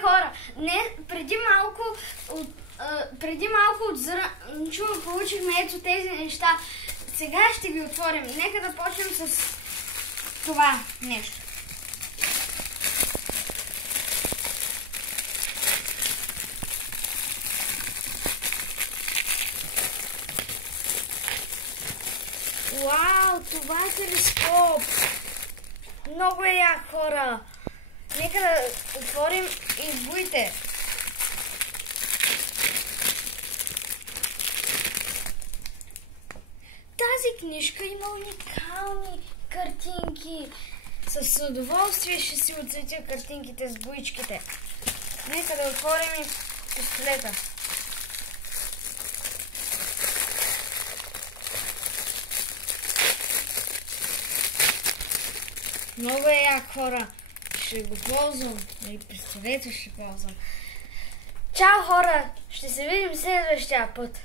хора, преди малко от Зранчо получихме ето тези неща. Сега ще ги отворим. Нека да почнем с това нещо. Вау, това е телескоп! Много е як, хора! Нека да отворим и буйте! Тази книжка има уникални картинки. С удоволствие ще си отцветя картинките с боичките. Нека да отворим и пистолета. Много е як, хора. Ще го ползвам. И пистолета ще ползвам. Чао, хора! Ще се видим следващия път.